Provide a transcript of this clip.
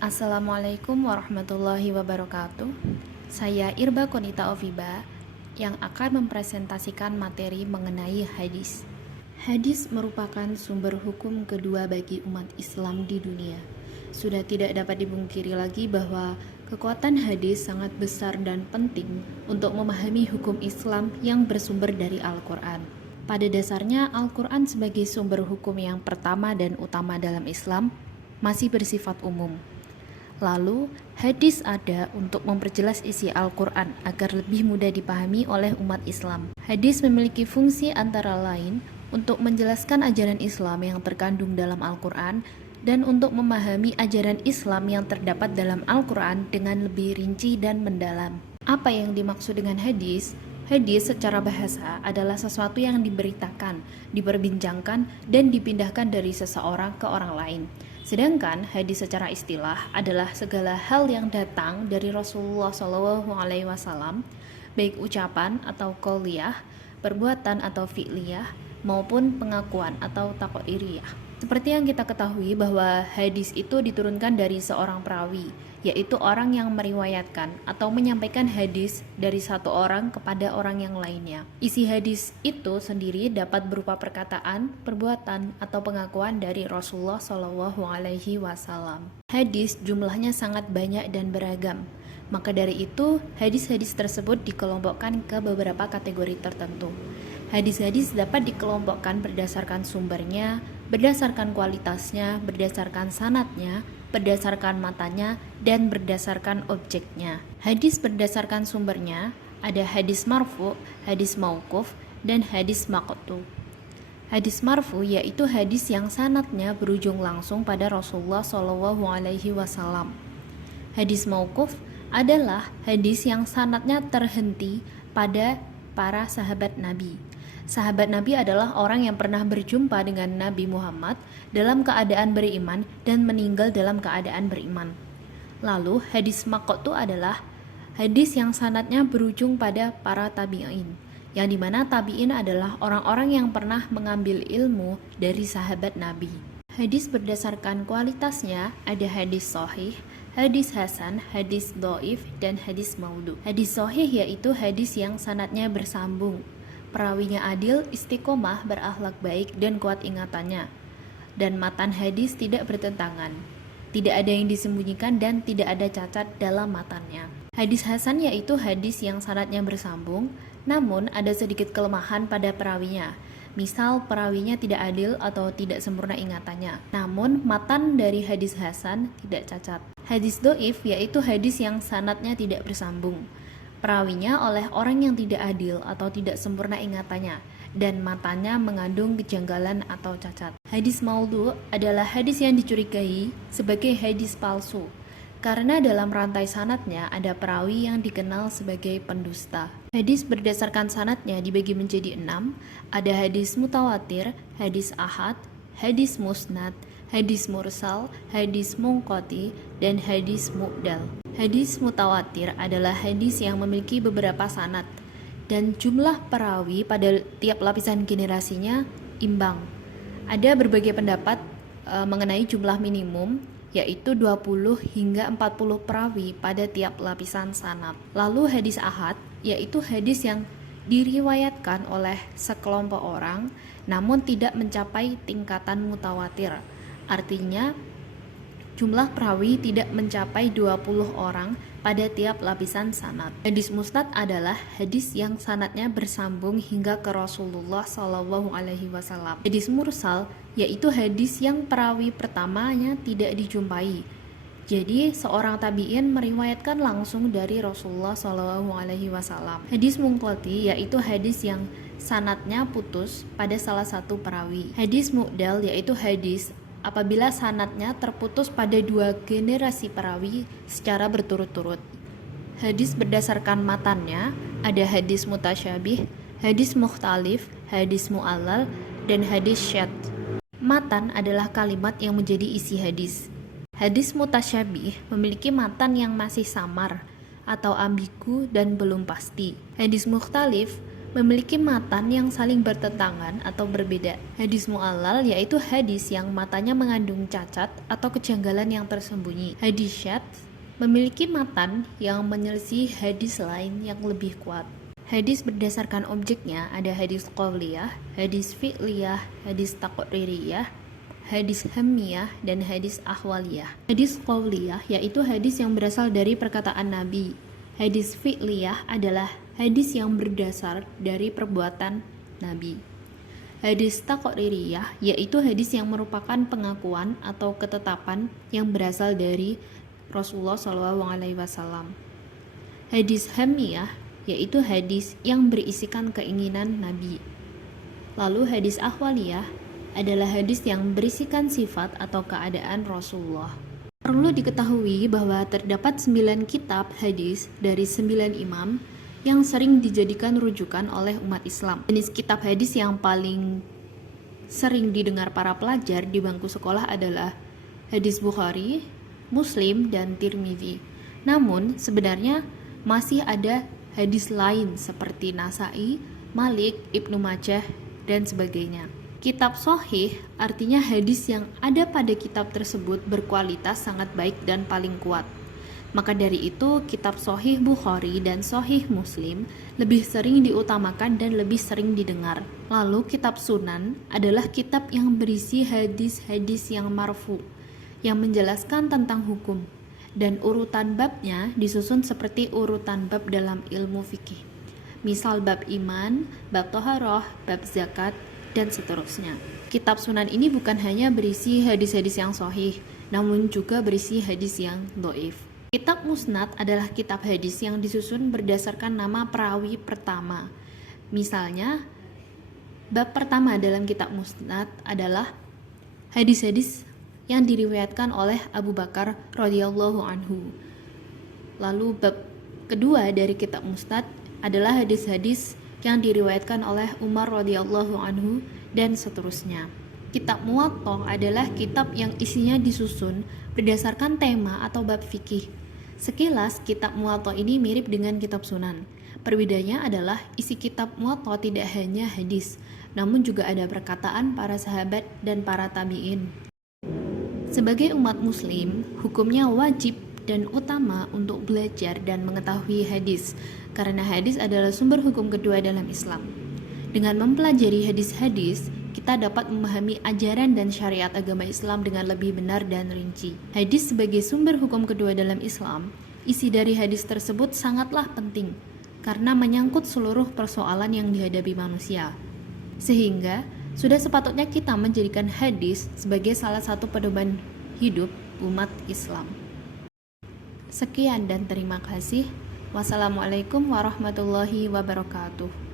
Assalamualaikum warahmatullahi wabarakatuh. Saya Irba Konita Oviba yang akan mempresentasikan materi mengenai hadis. Hadis merupakan sumber hukum kedua bagi umat Islam di dunia. Sudah tidak dapat dipungkiri lagi bahwa kekuatan hadis sangat besar dan penting untuk memahami hukum Islam yang bersumber dari Al-Quran. Pada dasarnya, Al-Quran sebagai sumber hukum yang pertama dan utama dalam Islam masih bersifat umum. Lalu, hadis ada untuk memperjelas isi Al-Quran agar lebih mudah dipahami oleh umat Islam. Hadis memiliki fungsi antara lain untuk menjelaskan ajaran Islam yang terkandung dalam Al-Quran dan untuk memahami ajaran Islam yang terdapat dalam Al-Quran dengan lebih rinci dan mendalam. Apa yang dimaksud dengan hadis? Hadis secara bahasa adalah sesuatu yang diberitakan, diperbincangkan, dan dipindahkan dari seseorang ke orang lain. Sedangkan hadis secara istilah adalah segala hal yang datang dari Rasulullah SAW, baik ucapan atau qauliyah, perbuatan atau fi'liyah, maupun pengakuan atau taqririyah. Seperti yang kita ketahui bahwa hadis itu diturunkan dari seorang perawi, yaitu orang yang meriwayatkan atau menyampaikan hadis dari satu orang kepada orang yang lainnya. Isi hadis itu sendiri dapat berupa perkataan, perbuatan, atau pengakuan dari Rasulullah SAW. Hadis jumlahnya sangat banyak dan beragam. Maka dari itu, hadis-hadis tersebut dikelompokkan ke beberapa kategori tertentu. Hadis-hadis dapat dikelompokkan berdasarkan sumbernya, berdasarkan kualitasnya, berdasarkan sanadnya, berdasarkan matanya, dan berdasarkan objeknya. Hadis berdasarkan sumbernya ada hadis marfu, hadis mauquf, dan hadis maqtu. Hadis marfu yaitu hadis yang sanadnya berujung langsung pada Rasulullah SAW. Hadis mauquf adalah hadis yang sanadnya terhenti pada para sahabat Nabi. Sahabat Nabi adalah orang yang pernah berjumpa dengan Nabi Muhammad dalam keadaan beriman dan meninggal dalam keadaan beriman. Lalu hadis maqtu adalah hadis yang sanadnya berujung pada para tabi'in, yang dimana tabi'in adalah orang-orang yang pernah mengambil ilmu dari sahabat Nabi. Hadis berdasarkan kualitasnya ada hadis sahih, hadis hasan, hadis dhaif, dan hadis maudhu. Hadis sahih yaitu hadis yang sanadnya bersambung, perawinya adil, istiqomah, berakhlak baik, dan kuat ingatannya. Dan matan hadis tidak bertentangan, tidak ada yang disembunyikan dan tidak ada cacat dalam matannya. Hadis hasan yaitu hadis yang sanadnya bersambung, namun ada sedikit kelemahan pada perawinya. Misal perawinya tidak adil atau tidak sempurna ingatannya. Namun matan dari hadis hasan tidak cacat. Hadis dhaif yaitu hadis yang sanadnya tidak bersambung, perawinya oleh orang yang tidak adil atau tidak sempurna ingatannya, dan matanya mengandung kejanggalan atau cacat. Hadis maudhu adalah hadis yang dicurigai sebagai hadis palsu, karena dalam rantai sanadnya ada perawi yang dikenal sebagai pendusta. Hadis berdasarkan sanadnya dibagi menjadi 6, ada hadis mutawatir, hadis ahad, hadis musnad, hadis mursal, hadis munqati, dan hadis mu'dal. Hadis mutawatir adalah hadis yang memiliki beberapa sanad dan jumlah perawi pada tiap lapisan generasinya imbang. Ada berbagai pendapat mengenai jumlah minimum, yaitu 20 hingga 40 perawi pada tiap lapisan sanad. Lalu hadis ahad yaitu hadis yang diriwayatkan oleh sekelompok orang namun tidak mencapai tingkatan mutawatir. Artinya jumlah perawi tidak mencapai 20 orang pada tiap lapisan sanad. Hadis musnad adalah hadis yang sanadnya bersambung hingga ke Rasulullah SAW. Hadis mursal yaitu hadis yang perawi pertamanya tidak dijumpai. Jadi seorang tabi'in meriwayatkan langsung dari Rasulullah SAW. Hadis munqati yaitu hadis yang sanadnya putus pada salah satu perawi. Hadis mu'dal yaitu hadis apabila sanadnya terputus pada 2 generasi perawi secara berturut-turut. Hadis berdasarkan matannya ada hadis mutasyabih, hadis mukhtalif, hadis mu'allal, dan hadis syadz. Matan adalah kalimat yang menjadi isi hadis. Hadis mutasyabih memiliki matan yang masih samar atau ambigu dan belum pasti. Hadis mukhtalif memiliki matan yang saling bertentangan atau berbeda. Hadis mu'allal yaitu hadis yang matanya mengandung cacat atau kejanggalan yang tersembunyi. Hadis syadz memiliki matan yang menyelisih hadis lain yang lebih kuat. Hadis berdasarkan objeknya ada hadis qauliyah, hadis fi'liyah, hadis taqririyah, hadis hammiyah, dan hadis ahwaliyah. Hadis qauliyah yaitu hadis yang berasal dari perkataan Nabi. Hadis fi'liyah adalah hadis yang berdasar dari perbuatan Nabi. Hadis taqririyah yaitu hadis yang merupakan pengakuan atau ketetapan yang berasal dari Rasulullah SAW. Hadis hammiyah yaitu hadis yang berisikan keinginan Nabi. Lalu hadis ahwaliyah adalah hadis yang berisikan sifat atau keadaan Rasulullah. Perlu diketahui bahwa terdapat 9 kitab hadis dari 9 imam yang sering dijadikan rujukan oleh umat Islam. Jenis kitab hadis yang paling sering didengar para pelajar di bangku sekolah adalah hadis Bukhari, Muslim, dan Tirmidzi. Namun sebenarnya masih ada hadis lain seperti Nasai, Malik, Ibnu Majah, dan sebagainya. Kitab Sahih artinya hadis yang ada pada kitab tersebut berkualitas sangat baik dan paling kuat. Maka dari itu, kitab Sahih Bukhari dan Sahih Muslim lebih sering diutamakan dan lebih sering didengar. Lalu kitab Sunan adalah kitab yang berisi hadis-hadis yang marfu, yang menjelaskan tentang hukum. Dan urutan babnya disusun seperti urutan bab dalam ilmu fikih. Misal bab iman, bab toharoh, bab zakat, dan seterusnya. Kitab Sunan ini bukan hanya berisi hadis-hadis yang sahih, namun juga berisi hadis yang dhaif. Kitab Musnad adalah kitab hadis yang disusun berdasarkan nama perawi pertama. Misalnya, bab pertama dalam kitab Musnad adalah hadis-hadis yang diriwayatkan oleh Abu Bakar radhiyallahu anhu. Lalu bab kedua dari kitab Musnad adalah hadis-hadis yang diriwayatkan oleh Umar radhiyallahu anhu, dan seterusnya. Kitab Muwatta adalah kitab yang isinya disusun berdasarkan tema atau bab fikih. Sekilas kitab Muwatta ini mirip dengan kitab Sunan. Perbedaannya adalah isi kitab Muwatta tidak hanya hadis, namun juga ada perkataan para sahabat dan para tabi'in. Sebagai umat muslim, hukumnya wajib dan utama untuk belajar dan mengetahui hadis, karena hadis adalah sumber hukum kedua dalam Islam. Dengan mempelajari hadis-hadis, kita dapat memahami ajaran dan syariat agama Islam dengan lebih benar dan rinci. Hadis sebagai sumber hukum kedua dalam Islam, isi dari hadis tersebut sangatlah penting, karena menyangkut seluruh persoalan yang dihadapi manusia. Sehingga, sudah sepatutnya kita menjadikan hadis sebagai salah satu pedoman hidup umat Islam. Sekian dan terima kasih. Wassalamualaikum warahmatullahi wabarakatuh.